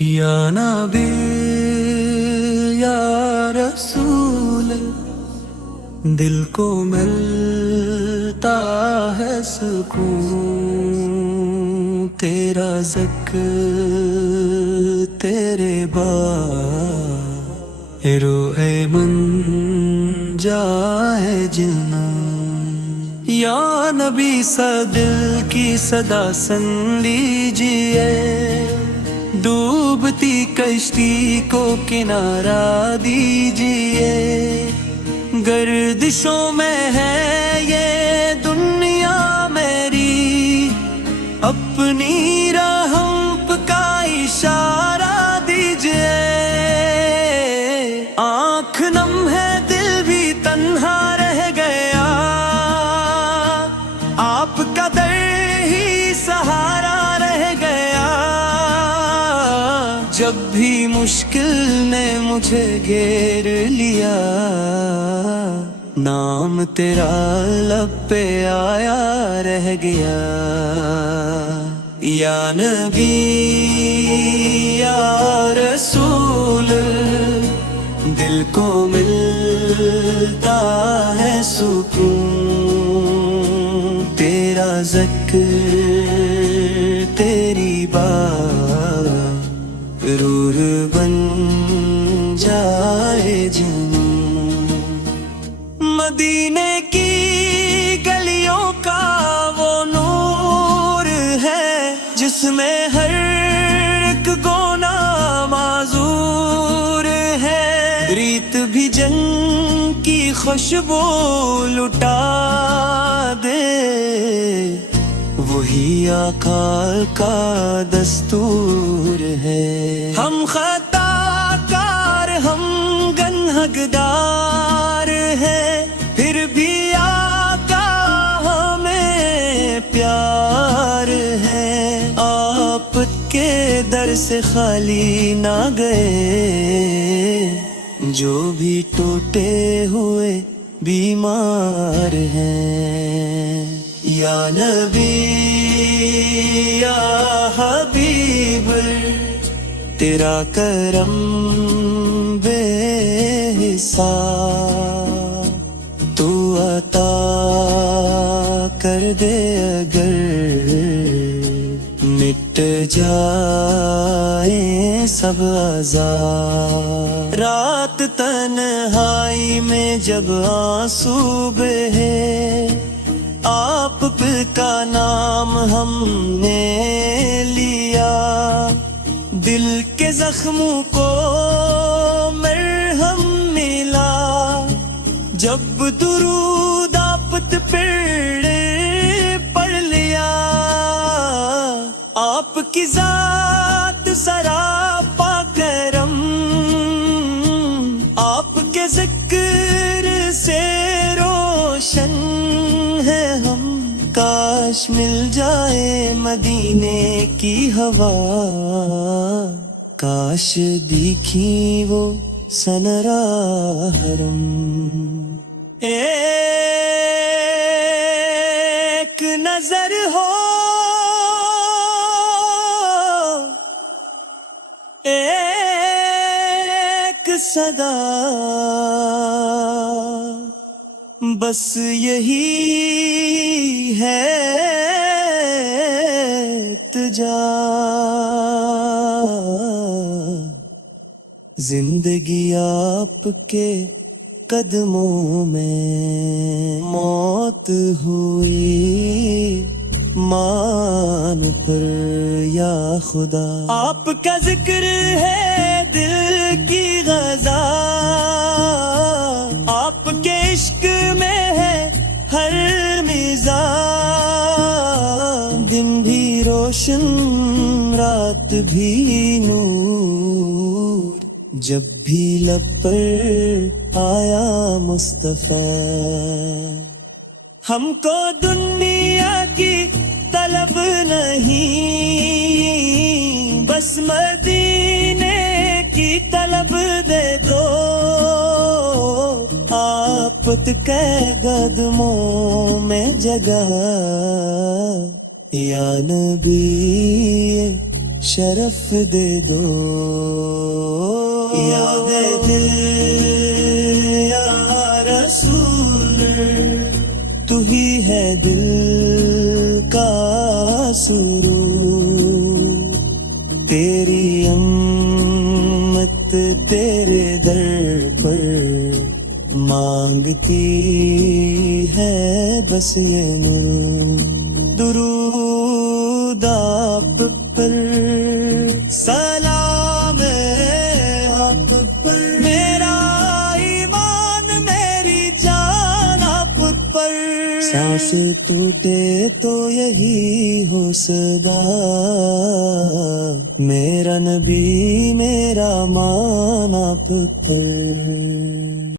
یا نبی یا رسول، دل کو ملتا ہے سکون، تیرا ذکر تیرے بعد روح من جائے جنان۔ یا نبی سا دل کی صدا سن لیجئے، ڈوبتی کشتی کو کنارہ دیجئے، گردشوں میں ہے یہ دنیا میری، اپنی رحم کا اشارہ دیجئے۔ آنکھ نم ہے دل بھی تنہا رہ گیا، آپ کا در ہی سہارا رہ گیا۔ جب بھی مشکل نے مجھے گھیر لیا، نام تیرا لب پہ آیا رہ گیا۔ یا نبی یا رسول، دل کو ملتا ہے سکون، تیرا ذکر تیری بات روح بن جائے جنون۔ مدینے کی گلیوں کا وہ نور ہے، جس میں ہر ایک گونا معذور ہے، ریت بھی جنگ کی خوشبو لٹا دے، وہی آقا کا دستور ہے۔ ہم خطا کار ہم گنہگار ہے، پھر بھی آقا ہمیں پیار ہے۔ آپ کے در سے خالی نہ گئے، جو بھی ٹوٹے ہوئے بیمار ہیں۔ یا نبی یا حبیب، تیرا کرم بے حساب، تو عطا کر دے اگر مٹ جائیں سب عذاب۔ رات تنہائی میں جب آنسو بہے، آپ کا نام ہم نے لیا، دل کے زخموں کو مرہم ملا۔ جب درود آپ پہ پڑھ لیا، آپ کی ذات سراپا کرم، آپ کے ذکر سے روشن ہے ہم۔ کاش مل جائے مدینے کی ہوا، کاش دیکھی وہ سنرا حرم۔ ایک نظر ہو، ایک صدا، بس یہی ہے التجا۔ زندگی آپ کے قدموں میں، موت ہوئی مان پر یا خدا۔ آپ کا ذکر ہے دل کی غذا، آپ کے عشق میں ہے ہر مزاج، دن بھی روشن رات بھی نور، جب بھی لب پر آیا مصطفیٰ۔ ہم کو دنیا کی طلب نہیں، بس مدینے کی طلب دے دو، آپ کے قدموں میں جگہ۔ یا نبی شرف دے دو یا دل یا رسول، تو ہی ہے دل کا سرور، تیری امت تیرے در پر مانگتی ہے بس یہ نور، درود آپ پر، سلام آپ پر، میرا ایمان میری جان آپ پر، سانس ٹوٹے تو یہی ہو صدا، میرا نبی میرا مان آپ پر۔